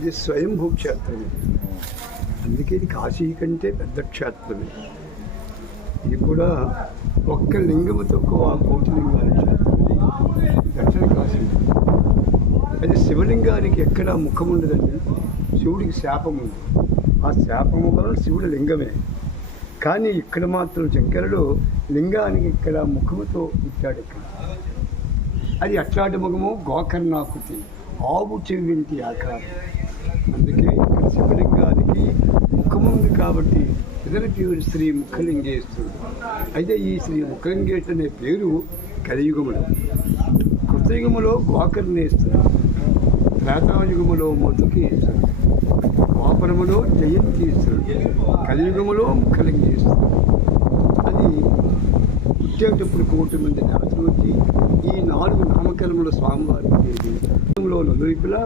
ఇది స్వయంభూ క్షేత్రం. అందుకే ఇది కాశీ కంటే పెద్ద క్షేత్రమే. ఇది కూడా ఒక్క లింగముతో కోటి లింగాల క్షేత్రం. దక్షిణ కాశీ. అది శివలింగానికి ఎక్కడ ముఖం ఉండదండి. శివుడికి శాపం ఉంది. ఆ శాపము వలన శివుడు లింగమే. కానీ ఇక్కడ మాత్రం శంకరుడు లింగానికి ఇక్కడ ముఖముతో ఇచ్చాడు. ఇక్కడ అది అట్లాంటి ముఖము గోకర్ణాకృతి, ఆవు చెవింటి ఆకారం. అందుకే ఇక్కడ శివలింగానికి ముఖముంది కాబట్టి ఇతనికి శ్రీ ముఖలింగేశ్వరుడు. అయితే ఈ శ్రీ ముఖలింగేశ్వరుడు అనే పేరు కలియుగములో, కృతయుగములో గోకర్ణేశ్వరుడు, త్రేతాయుగములో మధుకేశ్వరుడు, ద్వాపరములో జయంతీశ్వరుడు, కలియుగములో ముఖలింగేశ్వరుడు. అది పుట్టేటప్పుడు 1,000,000 మంది దాచులు వచ్చి ఈ 4 నామకరణముల స్వామివారికి నలువైపులా